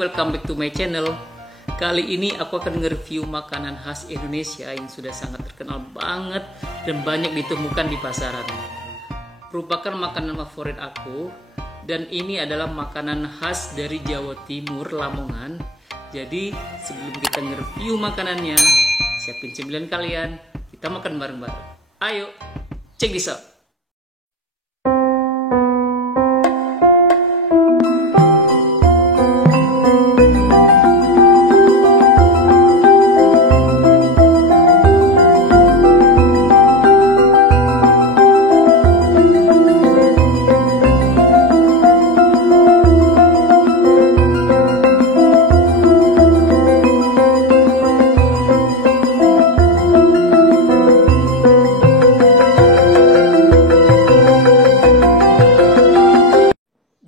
welcome back to my channel. Kali ini aku akan nge-review makanan khas Indonesia yang sudah sangat terkenal banget dan banyak ditemukan di pasaran. Merupakan makanan favorit aku, dan ini adalah makanan khas dari Jawa Timur, Lamongan. Jadi sebelum kita nge-review makanannya, siapin cemilan kalian, kita makan bareng-bareng. Ayo, check this out.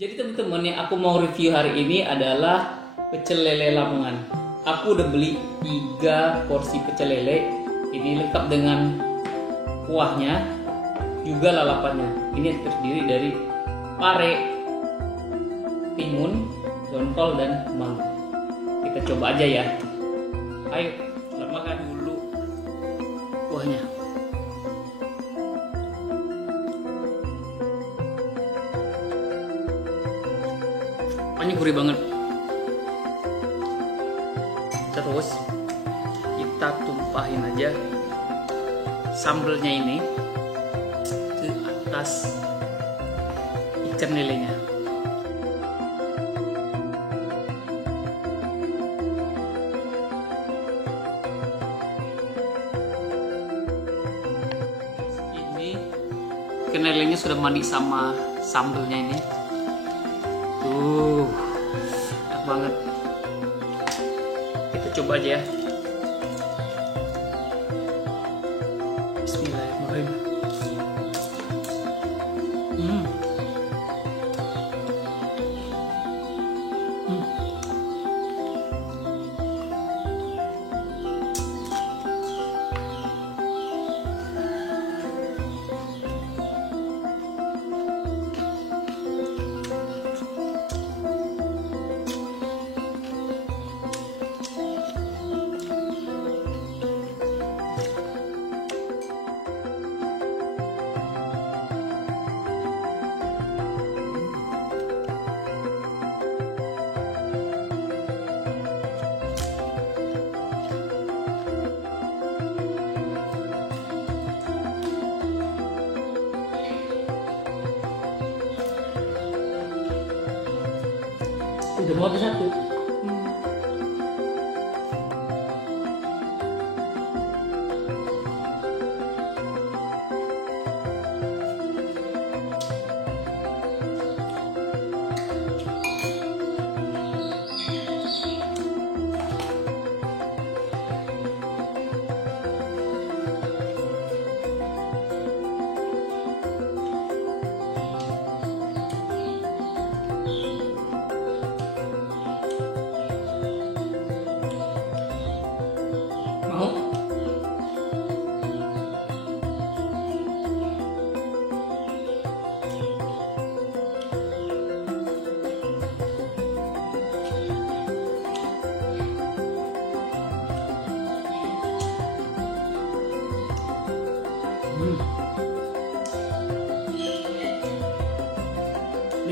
Jadi teman-teman, yang aku mau review hari ini adalah pecel lele Lamongan. Aku udah beli 3 porsi pecel lele. Ini lengkap dengan kuahnya, juga lalapannya. Ini terdiri dari pare, timun, dongkol, dan mangga. Kita coba aja ya. Ayo, kita makan dulu kuahnya. Kuahnya gurih banget. Terus kita tumpahin aja sambelnya ini ke atas ikan lelenya. Ini ikan lelenya sudah mandi sama sambelnya ini. Enak banget. Kita coba aja ya. Bismillahirrahmanirrahim. Udah mau habis satu.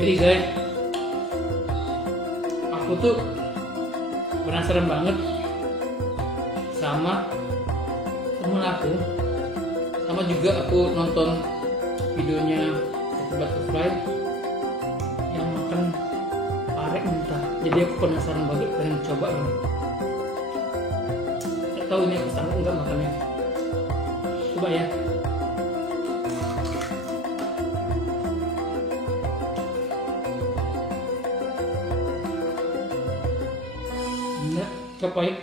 Jadi guys, aku tuh penasaran banget sama temen aku, sama juga aku nonton videonya Butterfly yang makan pare mentah. Jadi aku penasaran banget, pengen coba ini. Gak tahu ini aku sanggup enggak makannya. Coba ya. Pahit.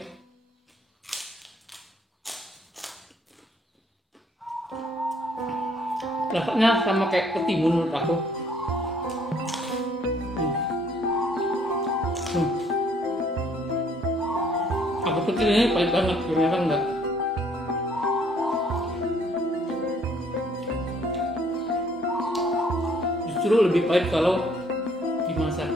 Rasanya sama kayak ketimun menurut aku. Aku pikir ini pahit banget, ternyata enggak. Justru lebih pahit kalau dimasak.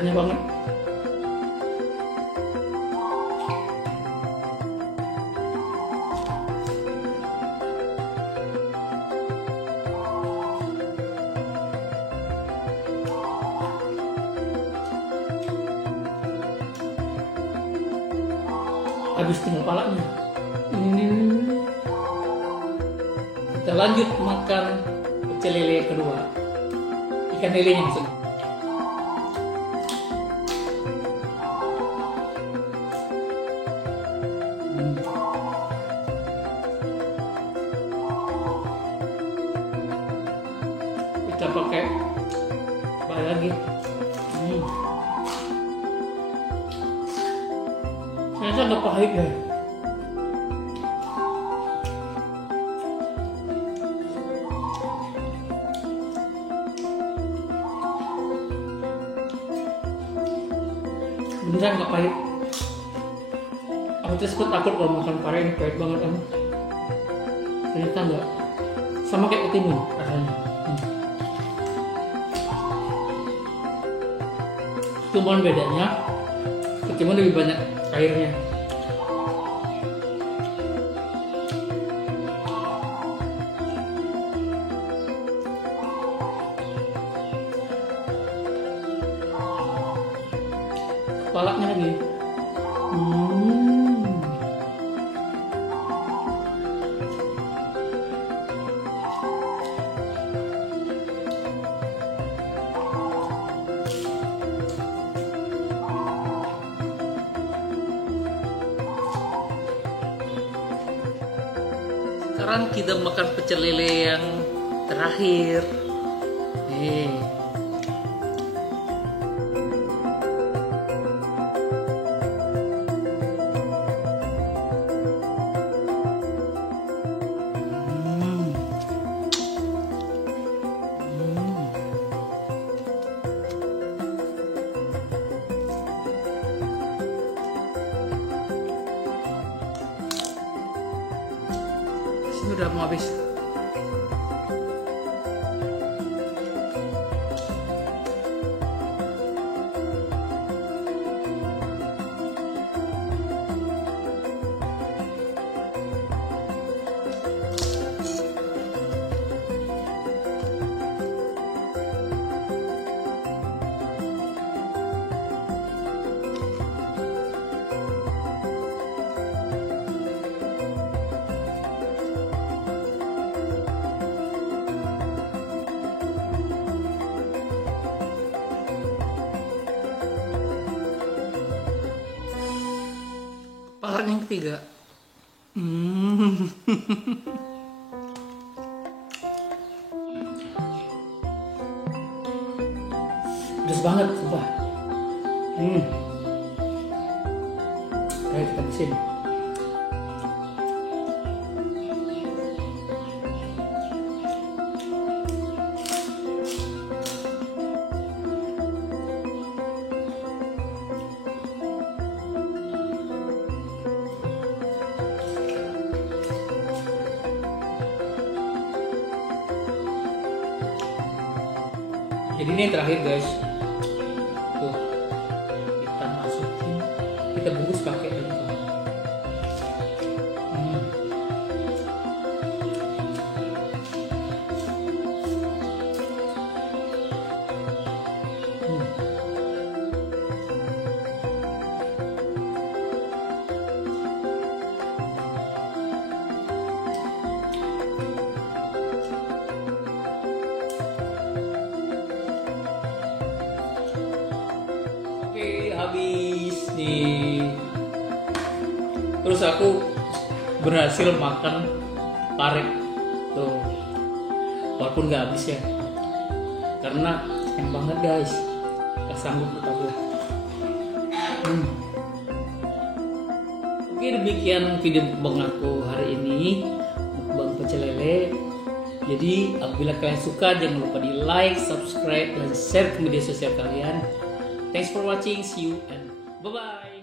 renyah banget. Habis tinggal palanya. Kita lanjut makan pecel lele yang kedua, ikan lelenya maksudnya. Kita pakai apa lagi? Ternyata ada pahit ya. Beneran nggak pahit. Aku tuh takut kalau makan pare ini pahit banget kan. Ternyata enggak. Sama kayak ketimun rasanya. Cuman bedanya ketimun lebih banyak airnya. Kepalanya lagi. Sekarang kita makan pecel lele yang terakhir. Ini udah mau habis. Part yang ketiga. Pedas banget, sumpah. Ayo kita habisin. Jadi ini yang terakhir guys. Tuh, kita masukin, kita bungkus pakai daun bawang. Habis nih. Terus aku berhasil makan pare tuh, walaupun nggak habis ya, karena enak banget guys, gak sanggup aku. Oke, demikian video mukbang aku hari ini, mukbang pecel lele. Jadi apabila kalian suka, jangan lupa di like, subscribe, dan share ke media sosial kalian. Thanks for watching, see you and bye-bye.